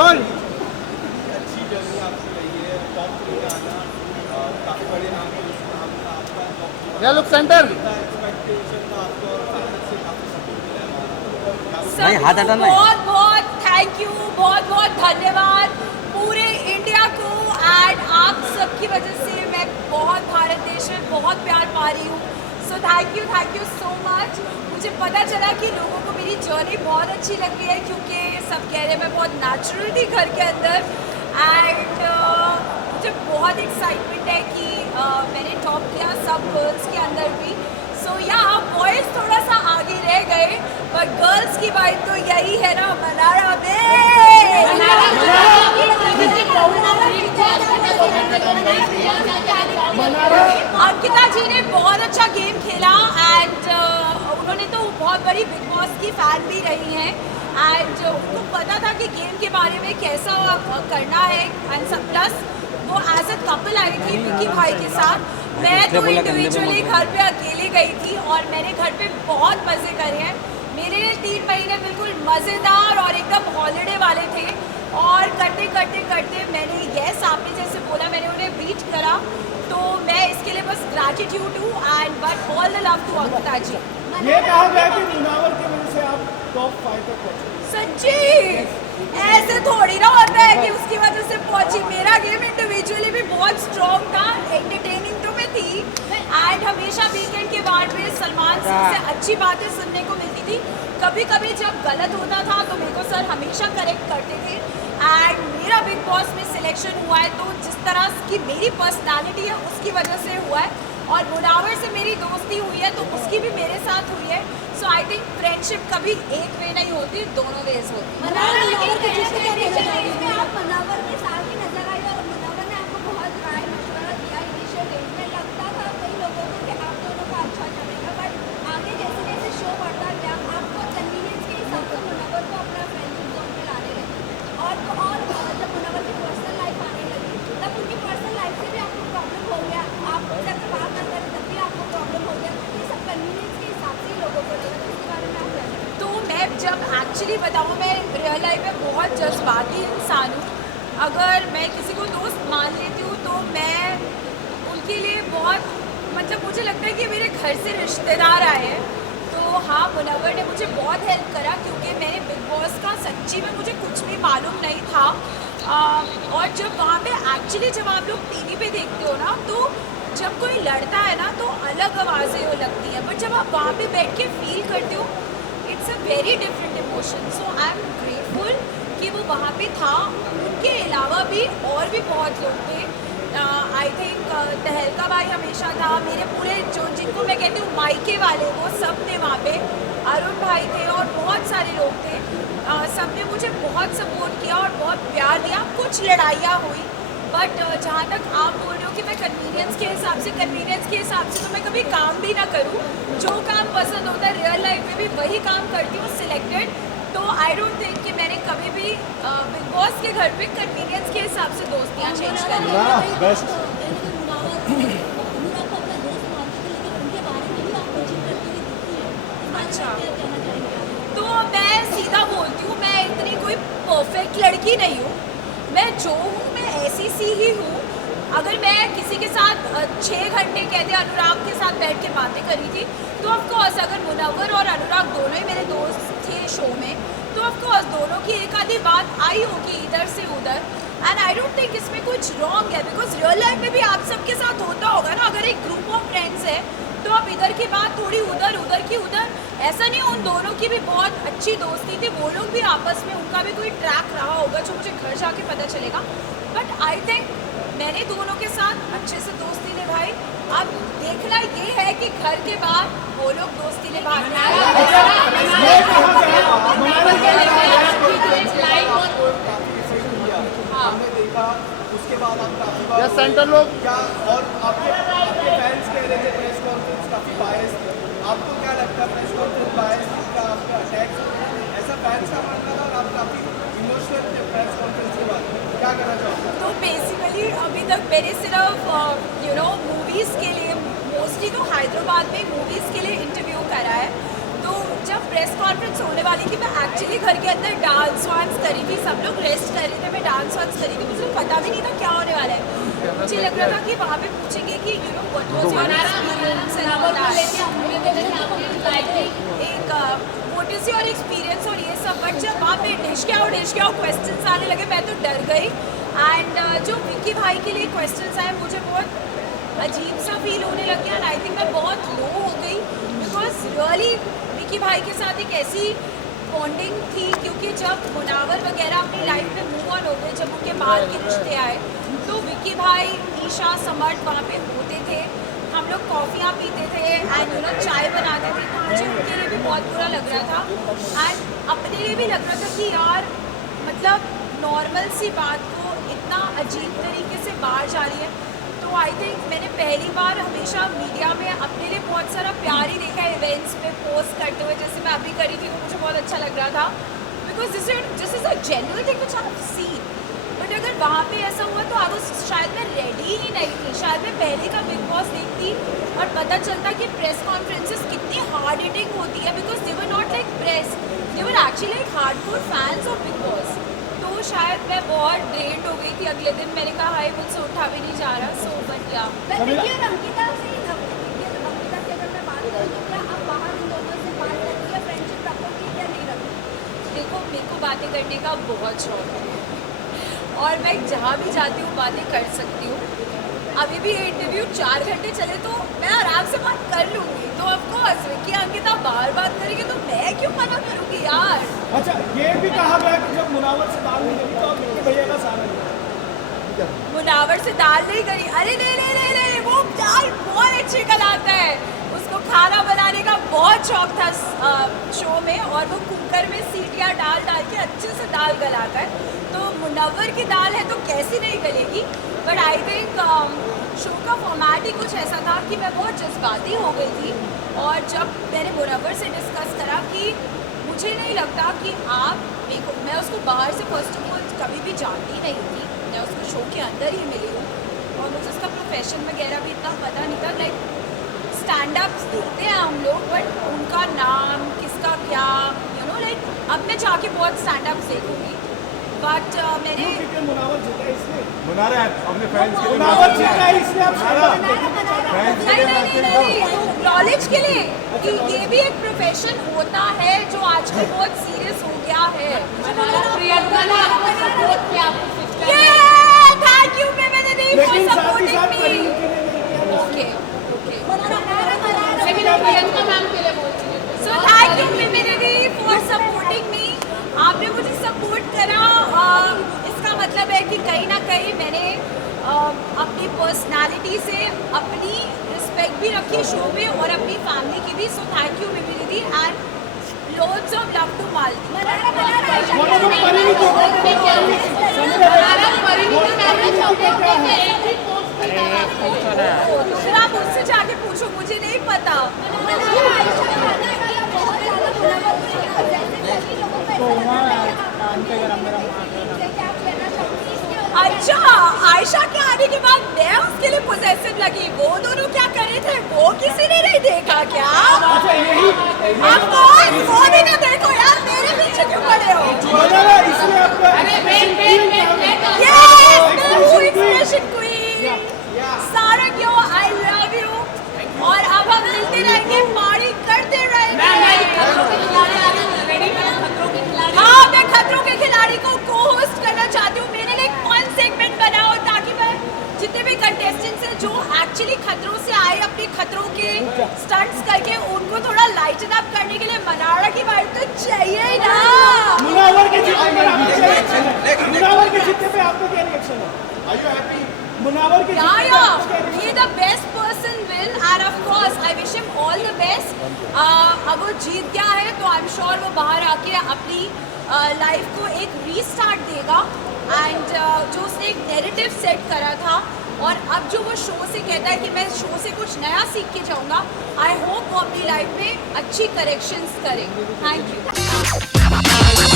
Role. अच्छी journey आपकी रही है, टॉप 3 में आना काफ़ी बड़े नाम के नाम था आपका टॉप या लुक सेंटर। एक्सपेक्टेशन था आपको और फैंस से काफ़ी सपोर्ट मिला है। भाई हाथ हटाना है। बहुत बहुत थैंक यू, बहुत बहुत धन्यवाद पूरे इंडिया को। एंड आप सबकी वजह से मैं बहुत भारत देश में बहुत प्यार पा रही हूँ। सो थैंक यू सो मच। मुझे पता चला कि लोगों को मेरी जर्नी बहुत अच्छी लग रही है, क्योंकि सब कह रहे हैं मैं बहुत नेचुरल थी घर के अंदर। एंड मुझे बहुत एक्साइटमेंट है कि मैंने टॉप किया सब गर्ल्स के अंदर भी। सो या बॉयज़ थोड़ा सा आगे रह गए, बट गर्ल्स की बात तो यही है ना, मनारा अंकिता जी ने बहुत अच्छा गेम खेला। एंड उन्होंने तो बहुत बड़ी बिग बॉस की फैन भी रही हैं। एंड उनको पता था कि गेम के बारे में कैसा करना है। एंड सब प्लस वो एज अ कपल आई थी विक्की भाई के साथ। मैं तो इंडिविजुअली घर पे अकेले गई थी और मैंने घर पे बहुत मज़े करे हैं। मेरे लिए 3 महीने बिल्कुल मज़ेदार और एकदम हॉलीडे वाले थे। और करते करते करते मैंने यस आपने जैसे बोला मैंने उन्हें बीट करा, तो मैं इसके लिए बस ग्रैटिट्यूड हूँ। And but all the love to Ankita ji. ये कहा गया कि मुनावर की वजह से आप टॉप 5 तक पहुंचे। सच्ची ऐसे थोड़ी ना होता है कि उसकी वजह से पहुंची। मेरा गेम इंडिविजुअली भी बहुत स्ट्रॉन्ग था, एंटरटेनिंग तो मैं थी। एंड हमेशा वीकेंड के बाद में सलमान सर से अच्छी बातें सुनने को मिलती थी। कभी कभी जब गलत होता था तो मेरे को सर हमेशा करेक्ट करते थे। एंड मेरा बिग बॉस में सिलेक्शन हुआ है तो जिस तरह की मेरी पर्सनालिटी है उसकी वजह से हुआ है। और मुनावर से मेरी दोस्ती हुई है तो उसकी भी मेरे साथ हुई है। सो आई थिंक फ्रेंडशिप कभी एक वे नहीं होती, दोनों वेज होती। मनावर के साथ ही नजर आई और मनावर ने आपको बहुत राय मशवरा दिया इनिशियल डेज में। लगता था कई लोगों को कि आप दोनों का अच्छा चलेगा, बट आगे जैसे जैसे शो बढ़ता गया आपको कन्वीनियंस के हिसाब से मनावर को अपना फ्रेंडशिप जोन में लाने लगी। और जब मनावर की पर्सनल लाइफ आने लगी तब उनकी पर्सनल लाइफ से भी आपको प्रॉब्लम हो गया। आप जब बात ना करें तब भी आपको प्रॉब्लम हो गया। ये सब कन्वीनियंस के हिसाब से ही लोगों को लगा। तो इसके बारे में आप क्या कहें? तो मैं जब एक्चुअली बताऊँ, मैं रियल लाइफ में बहुत जज्बाती इंसान हूँ। अगर मैं किसी को दोस्त मान लेती हूँ तो मैं उनके लिए बहुत मतलब मुझे लगता है कि मेरे घर से रिश्तेदार आए हैं। तो हाँ, मुनव्वर ने मुझे बहुत हेल्प करा, क्योंकि मैंने बिग बॉस का सच्ची में मुझे कुछ भी मालूम नहीं था। और जब वहाँ पे एक्चुअली जब आप लोग टीवी पे देखते हो ना, तो जब कोई लड़ता है ना तो अलग आवाज़ें वो लगती हैं, बट जब आप वहाँ पे बैठ के फील करते हो it's a very different emotion. So I am grateful कि वो वहाँ पे था। उनके अलावा भी और भी बहुत लोग थे। आई थिंक तहलका भाई हमेशा था। मेरे पूरे जो जिनको मैं कहती हूँ मायके वाले वो सब थे वहाँ पे। अरुण भाई थे और बहुत सारे लोग थे। सब ने मुझे बहुत सपोर्ट किया और बहुत प्यार दिया। कुछ लड़ाइयाँ हुई, बट जहाँ तक आप बोल रहे हो कि मैं कन्वीनियंस के हिसाब से तो मैं कभी काम भी ना करूँ। जो काम पसंद होता है रियल लाइफ में भी वही काम करती हूँ सिलेक्टेड। तो आई डोंट थिंक कि मैंने कभी भी बिग बॉस के घर पे कन्वीनियंस के हिसाब से दोस्तियाँ चेंज करी। बेस्ट। अच्छा, तो मैं सीधा बोलती हूँ, मैं इतनी कोई परफेक्ट लड़की नहीं हूँ। मैं जो हूँ मैं ऐसी सी ही हूँ। अगर मैं किसी के साथ 6 घंटे कहते अनुराग के साथ बैठ के बातें करी थी, तो ऑफकोर्स अगर मुनव्वर और अनुराग दोनों ही मेरे दोस्त थे शो में, तो ऑफकोर्स दोनों की एक आधी बात आई होगी इधर से उधर। एंड आई डोंट थिंक इसमें कुछ रॉन्ग है, बिकॉज रियल लाइफ में भी आप सबके साथ होता होगा ना। अगर एक ग्रुप ऑफ फ्रेंड्स है तो आप इधर की बात थोड़ी उधर, उधर की उधर। ऐसा नहीं, उन दोनों की भी बहुत अच्छी दोस्ती थी। वो लोग भी आपस में उनका भी कोई ट्रैक रहा होगा जो मुझे घर जाके पता चलेगा। बट आई थिंक मैंने दोनों के साथ अच्छे से दोस्ती निभाई। अब देखना ये है कि घर के बाद वो लोग दोस्ती निभाते हमने देखा उसके बाद आप काफी बार या सेंटर लोग क्या और आपके फैंस कह रहे थे प्रेस कॉन्फ्रेंस काफी बायस थी। आपको क्या लगता है प्रेस कॉन्फ्रेंस बायस थी का आपका अटैक? ऐसा फैंस का मानना था और आप काफी इमोशनल थे प्रेस कॉन्फ्रेंस के बाद, क्या करना चाहते? तो बेसिकली अभी तक मैंने सिर्फ मूवीज़ के लिए, मोस्टली तो हैदराबाद में मूवीज़ के लिए इंटरव्यू करा है। तो जब प्रेस कॉन्फ्रेंस कॉन्फ्रेंस होने वाली थी, मैं एक्चुअली घर के अंदर डांस वांस करी थी, सब लोग रेस्ट कर रहे थे, मैं डांस वांस करी थी, मुझे पता भी नहीं था क्या होने वाला है। मुझे लग रहा था कि वहाँ पे पूछेंगे कि you know what was your experience and all that, एक व्हाट इज योर एक्सपीरियंस और ये सब। बट जब वहाँ पे डिश क्या हो क्वेश्चंस आने लगे, मैं तो डर गई। एंड जो विक्की भाई के लिए क्वेश्चंस आए, मुझे बहुत अजीब सा फील होने लग गया। एंड आई थिंक मैं बहुत लो हो गई, बिकॉज रियली विक्की भाई के साथ एक ऐसी बॉन्डिंग थी, क्योंकि जब मुनावर वगैरह अपनी लाइफ में मूव ऑन हो गए, जब उनके बाहर के रिश्ते आए, तो विक्की भाई, ईशा, समर्थ वहाँ पे होते थे, हम लोग कॉफ़ियाँ पीते थे एंड यू नो चाय बनाते थे। तो मुझे उनके लिए भी बहुत बुरा लग रहा था एंड अपने लिए भी लग रहा था कि यार मतलब नॉर्मल सी बात को इतना अजीब तरीके से बाहर जा रही है। तो आई थिंक मैंने पहली बार हमेशा मीडिया में अपने लिए बहुत सारा प्यार ही देखा है, इवेंट्स में पोस्ट करते हुए, जैसे मैं अभी करी थी, तो मुझे बहुत अच्छा लग रहा था, because this is a genuine thing which I have seen. But अगर वहाँ पे ऐसा हुआ तो आई वाज शायद मैं रेडी ही नहीं थी, शायद मैं पहले का बिग बॉस देखती और पता चलता कि प्रेस कॉन्फ्रेंसेस कितनी हार्ड हिटिंग होती है, because they were not like press, they were actually like hardcore fans of big boss. तो शायद मैं बहुत ड्रेन्ड हो गई थी अगले दिन, मैंने कहा हाय मुझसे उठा भी नहीं जा रहा। सो बट या अंकिता से अगर मैं बात करूँ तो क्या आप बाहर उन दोनों से बात करती है, फ्रेंडशिप रखोगी या नहीं रखोगी? देखो मेरे को बातें करने का बहुत शौक है और मैं जहाँ भी जाती हूँ बातें कर सकती हूँ। अभी भी ये इंटरव्यू 4 घंटे चले तो मैं आराम से बात कर लूँगी। तो ऑफकोर्स कि अंकिता बार बात करेगी तो मैं क्यों मना करूँगी यार। अच्छा, ये भी कहा गया कि जब मुनावर से दाल नहीं गई तो अब विक्की भैया का सारा लिया। मुनावर से दाल नहीं करी, अरे नहीं, वो दाल बहुत अच्छी गलाता है, उसको खाना बनाने का बहुत शौक था शो में, और वो कुकर में सीटियाँ डाल के अच्छे से दाल गलाता है। तो मुनव्वर की दाल है तो कैसी नहीं गलेगी। बट आई थिंक शो का फॉर्मेट ही कुछ ऐसा था कि मैं बहुत जज्बाती हो गई थी, और जब मैंने मुनव्वर से डिस्कस करा कि मुझे नहीं लगता कि मैं उसको बाहर से फर्स्ट ऑफ ऑल कभी भी जानती नहीं थी, मैं उसको शो के अंदर ही मिली हूँ और मुझे उसका प्रोफेशन वगैरह भी इतना पता नहीं था। लाइक स्टैंड अप्स देखते हैं हम लोग, बट उनका नाम किसका क्या यू नो लाइक अब मैं जाके बहुत स्टैंड अप्स देखूँगी। बट मैंने मुनावर जीता इसलिए मुनारा अपने फैंस के लिए मुनावर जीता इसलिए आप फैंस के लिए नहीं नॉलेज के लिए कि ये भी एक प्रोफेशन होता है जो आजकल बहुत सीरियस हो गया है। प्रियंका ने आपको सपोर्ट किया, थैंक यू मैंने नहीं लेकिन फॉर साथ ही सपोर्टिंग साथ मी। करीम के लिए नहीं किया। ओके लेकिन प्रियंका मैम के लिए बोलती है। So thank you Mimiri for supporting me. आपने मुझे सपोर्ट करा, इसका मतलब है कि कहीं ना कहीं मैंने अपनी पर्सनालिटी से अपनी रिस्पेक्ट भी रखी शो में और अपनी फैमिली की भी। So thank you Mimiri and loads of love to फिर आप उससे जाके पूछो, मुझे नहीं पता। अच्छा, आयशा के आने के बाद मैं उसके लिए पोजेसिव लगी, वो दोनों क्या कर रहे थे वो किसी ने नहीं देखा क्या? अच्छा, यही वो भी ना देखो यार, मेरे पीछे क्यों पड़े हो? इसलिए आपका एक्सप्रेशन क्वीन सारा क्यों, आई लव यू। और अब हम मिलते रहेंगे, पार्टी करते रहेंगे। हाँ, मैं खतरों के खिलाड़ी को को होस्ट करना चाहती हूँ। मेरे लिए कौन सेगमेंट बनाओ ताकि मैं जितने भी कंटेस्टेंट्स हैं जो एक्चुअली खतरों से आए अपने खतरों के स्टंट्स करके, उनको थोड़ा लाइटन अप करने के लिए मनाड़ा की बात तो चाहिए ही ना। मुनावर के जीतने पे आपका क्या रिएक्शन है? Are you happy? मुनावर के Yeah, he the best person will and of course I wish him all the best. अब वो जीत गया है तो आई एम श्योर वो बाहर आके अपनी लाइफ को एक रीस्टार्ट देगा एंड जो उसने एक नैरेटिव सेट करा था और अब जो वो शो से कहता है कि मैं शो से कुछ नया सीख के जाऊँगा, आई होप वो अपनी लाइफ में अच्छी करेक्शंस करे। Thank you.